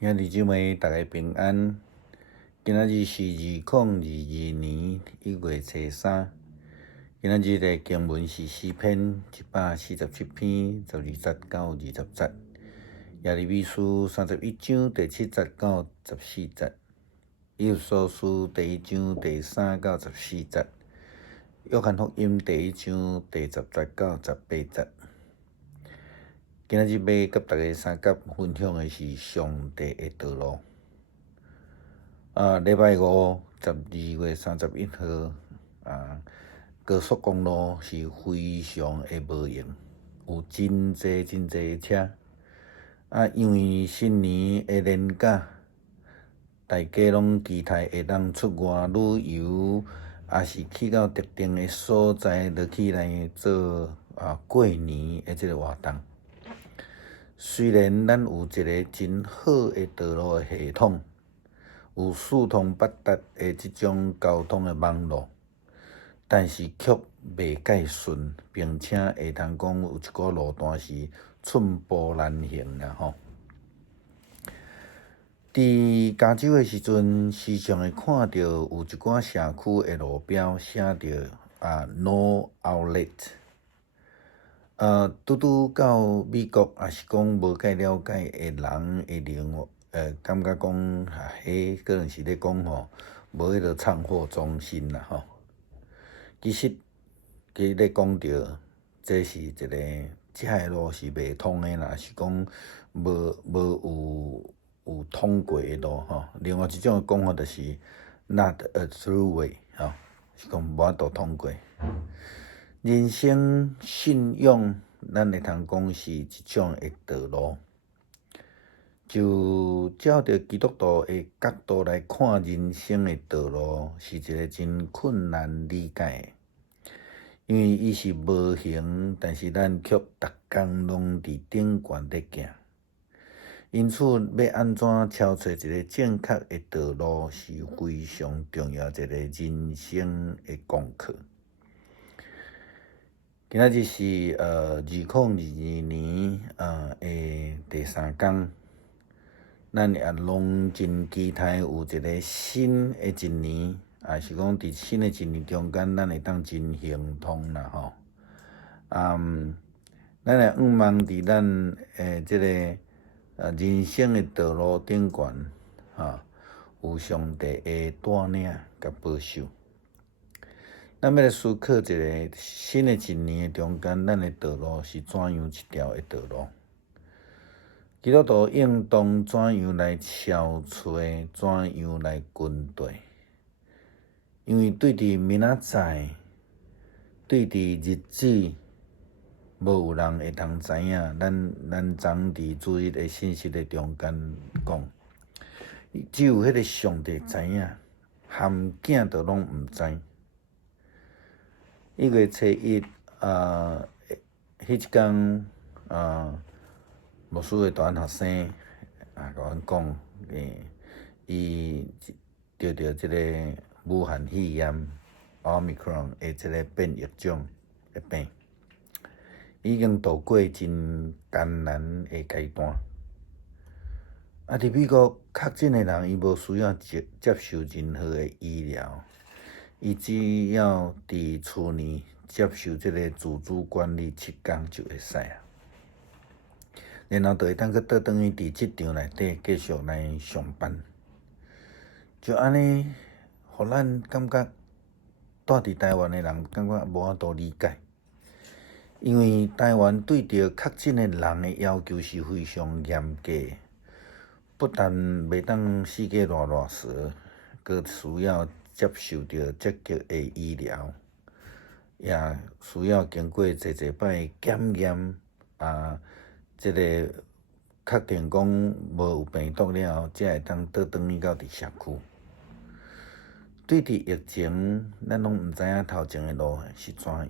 兄弟姊妹，大家平安。今仔日是2022年1月初3。今仔日的经文是诗篇147篇12节到20节，耶利米书31章第7节到14节，以弗所书第1章第3到14节，约翰福音第1章第10节到18节。今仔日要甲大家三角分享的是上帝的道路。礼拜512月31号，高速公路是非常的无用，有真济的车。因为新年的年假，大家拢期待会当出外旅游，也是去到特定的所在，落去来做过年的这个活动。虽然咱有一个真好的道路的系统，有四通八达的这种交通的网络，但是却袂介顺，并且会通讲有一个路段是寸步难行啦吼。伫加州的时阵，时常会看到有一寡社区的路标写着No Outlet。拄到美国，也是讲无介了解的人会感觉讲迄可能是咧讲吼，无迄个唱货中心啦吼。其实佢咧讲着，这是一个这路是袂通的啦，是讲无有通过的路吼。另外一种讲法就是 not a through way 吼，是讲无法度通过。人生信仰，咱会通讲是一种的道路。就照着基督徒的角度来看，人生的道路是一个真困难理解的，因为伊是无形，但是咱却逐工拢伫顶悬咧行。因此，要安怎找找一个正确的道路，是非常重要一个人生的功课。今仔日是2022年的第3天，咱也拢真期待有一个新的一年，也是讲伫新的一年中间，咱会当真行通啦吼。咱也望伫咱这个人生的道路顶悬有上帝的带领甲保守。咱要来思考一个新的一年中间，咱的道路是怎样一条的道路？基督徒应当怎样来消除？怎样来军队？因为对伫明仔载，对伫日子，无有人会通知影。咱昨伫主日的信息的中间讲，只有迄个上帝知影，含囝都拢毋知。1月初1，迄一天，牧师的大学生甲阮讲，伊得到即个武汉肺炎 Omicron 的即个变异种的病，已经度过真艰难的阶段。伫美国确诊的人，伊无需要接受任何的医疗。伊只要伫厝内接受即个自主管理7天就会使啊，然后就会当去倒转去伫职场内底继续来上班。就安尼，互咱感觉住伫台湾的人感觉无法度理解，因为台湾对着确诊的人的要求是非常严格的，不但袂当四界乱踅，佮需要接受着积极的医疗，也需要经过侪摆的检验，即个确定讲无有病毒了后，才会当倒转去到伫社区。对伫疫情，咱拢毋知影头前的路是怎样。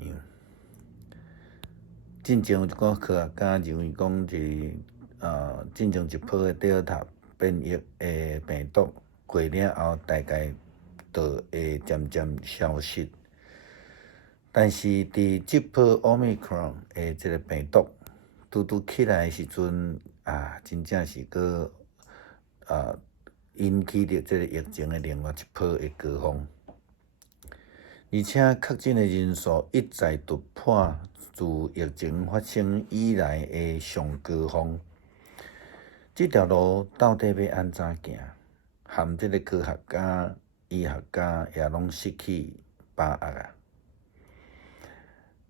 进前有一个科学家认为讲进前一波的德尔塔变异的病毒过了后，大概就会渐渐消失。但是伫即波 Omicron 的即个病毒拄起来的时阵真正是引起着这个疫情的另外一波的高峰，而且确诊的人数一再突破自疫情发生以来的上高峰。这条路到底要安怎行？含这个科学家、医学家也拢失去把握啊！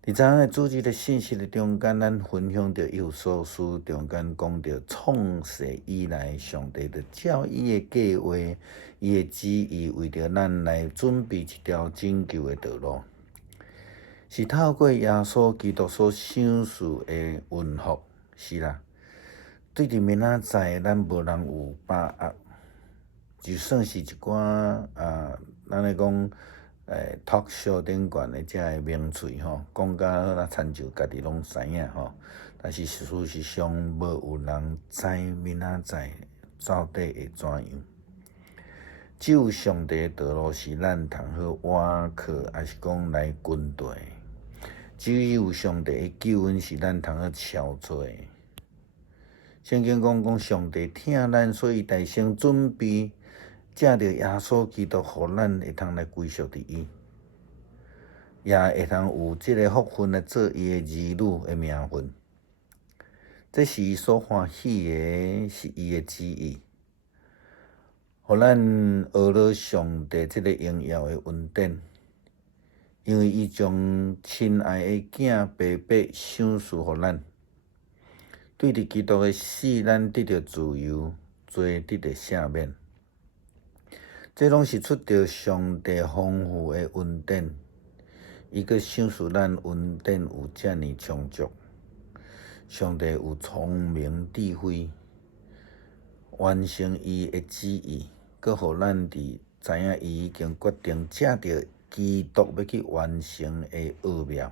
伫昨昏的主旨的信息的中间，咱分享着有所书中间讲着创世以来，上帝着照伊的计划、伊的旨意，为着咱来准备一条拯救的道路，是透过耶稣基督所赏赐的运福，是啦。对伫明仔载，咱无人有把握，就算是一寡咱咧讲。talk show 顶悬的遮个名嘴吼，讲甲那亲像家己拢知影吼，但是事实上无有人知明仔载到底会怎样。只有上帝的道路是咱通好倚靠，还是讲来跟随？只有上帝的救恩是咱通好操作。圣经讲上帝听咱，所以大声准备。借着耶稣基督，互咱会通来归属伫伊，也会通有即个福分来做伊的儿女的名分。这是伊所欢喜的，是伊的旨意，互咱学了上帝即个荣耀的恩典，因为伊将亲爱的囝白白赏赐互咱。对伫基督的死，咱得到自由，罪得到赦免。这拢是出着上帝丰富的恩典，伊个赏赐咱恩典有遮尔充足。上帝有聪明智慧，完成伊的旨意，佮互咱伫知影伊已经决定借着基督要去完成的奥妙。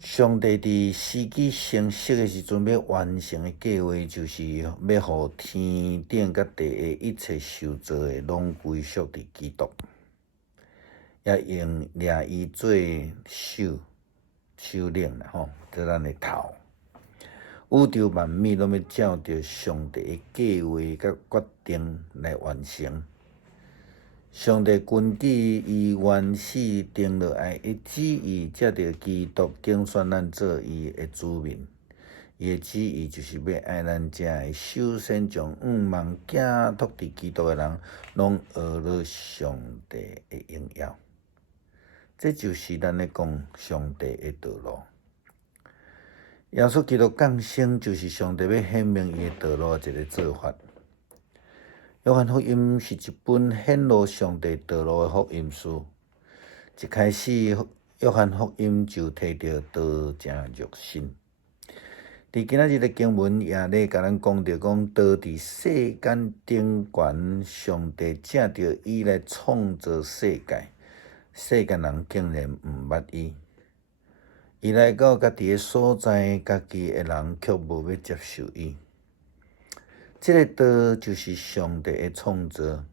上帝伫时机成熟的时阵，要完成的计划，就是要互天顶甲地下一切受造的，拢归属伫基督，也用掠伊做首领啦吼，做咱的头。宇宙万物拢要照着上帝的计划甲决定来完成。上帝根据伊原始定落来的旨意，借着基督竞选咱做伊的子民。伊的旨意就是要爱咱遮的首先将望寄托伫基督的人，拢学了上帝的荣耀。这就是咱咧讲上帝的道路。耶稣基督降生，就是上帝要显明伊的道路一个做法。约翰福音是一本显露上帝道路的福音书。一开始，约翰福音就提到道成肉身。伫今仔日的经文也咧甲咱讲到，道伫世间顶悬，上帝借着伊来创造世界，世间人竟然毋捌伊。伊来到家己的所在，家己的人却无要接受伊。这个道就是上帝的创造，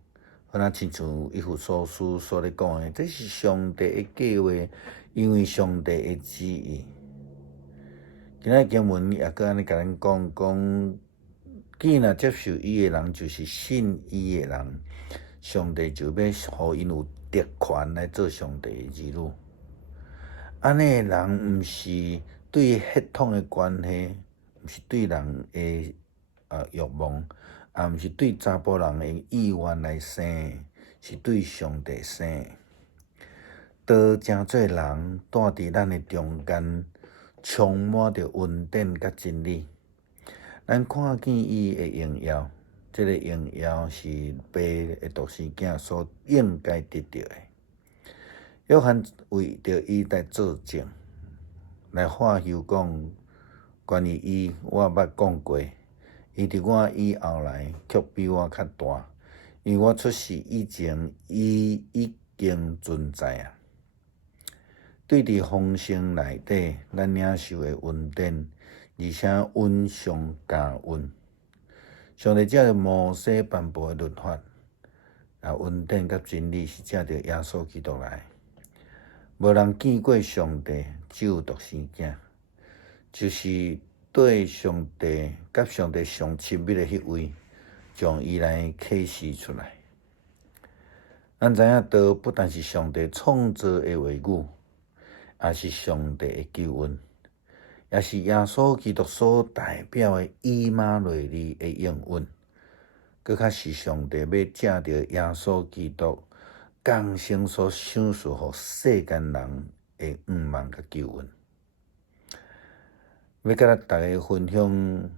好像亲像以弗所书所咧讲的，这是上帝的计划，因为上帝的旨意。今仔经文也搁安尼甲咱讲，既然接受伊的人，就是信伊的人，上帝就要互因有特权来做上帝的儿女。安尼的人，毋是对血统的关系，毋是对人的欲望，也毋是对查甫人的意愿来生，是对上帝生。道成做人，住伫咱的中间，充满着恩典甲真理。咱看见伊的荣耀，这个荣耀是爸的独生囝所应该得到的。约翰为着伊来作证，来话休讲关于伊，我捌讲过，伊伫我以后来，却比我较大，因为我出世以前，伊已经存在啊。对伫丰盛内底，咱领受的恩典，而且恩上加恩。上帝借着摩西颁布的律法，恩典甲真理是借着耶稣基督来。无人见过上帝，只有独生囝，就是对上帝甲上帝上亲密的迄位，将伊来启示出来。咱知影道不但是上帝创造的话语，也是上帝的救恩，也是耶稣基督所代表的以马内利的应允。搁较是上帝要借着耶稣基督降生所赏赐予世间人的愿望甲救恩。要甲大家分享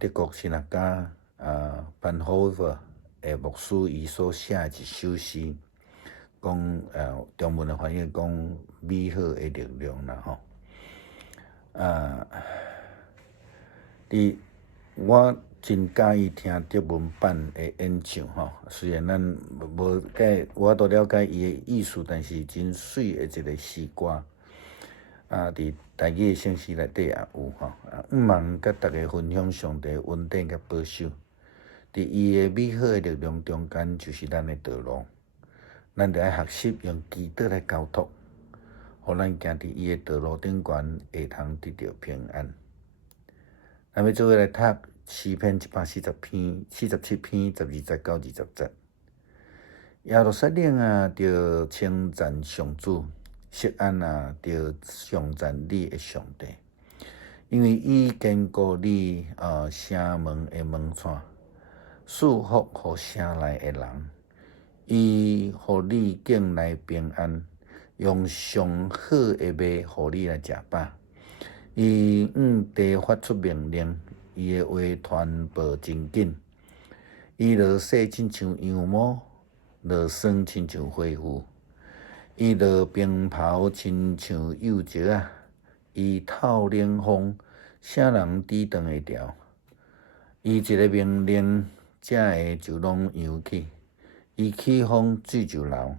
德国神学家班霍夫的牧师伊所写的一首诗，讲中文的翻译讲美好的力量啦吼。我真介意听德文版的演唱吼，虽然咱无我都了解伊的意思，但是真水的一个诗歌。伫台语的圣诗内底也有吼。毋望甲大家分享上帝恩典甲保守，伫伊的美好的力量中间，就是咱的道路。咱着爱学习用基督来交托，互咱行伫伊的道路顶悬，会通得到平安。咱要做伙来读诗篇147篇12节到20节。耶路撒冷啊，着称赞上主；锡安啊，着颂赞你的上帝，因为伊坚固你城门的门窗，赐福予城内的人。伊互你境内平安，用上好的麦互你来食饱。伊地发出命令，伊的话传播真紧。伊落雪亲像羊毛，落霜亲像花雨。伊落冰雹亲像幼石啊，伊透冷风，啥人抵挡会牢？伊一个命令，正会就拢扬起。伊起风，水就流。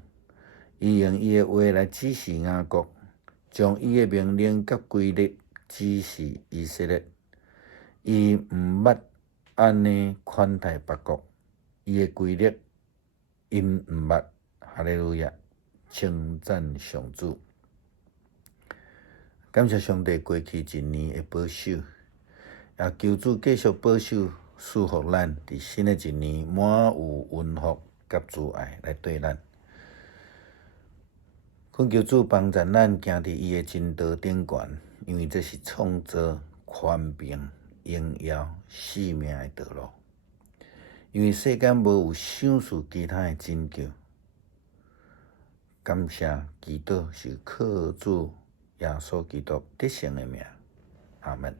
伊用伊的话来指示雅各，将伊的命令甲规律指示以色列。伊毋捌安尼款待别国，伊的规律因毋捌。哈利路亚，称赞上主。感谢上帝过去一年的保守，也求主继续保守赐福咱，伫新的一年满有恩福甲慈爱来对咱。恳求主帮助咱行伫伊的真道顶悬，因为这是创造、宽平、荣耀、生命的道路。因为世间无有赏赐其他的拯救。感谢基督是靠主耶稣基督得胜的名，阿门。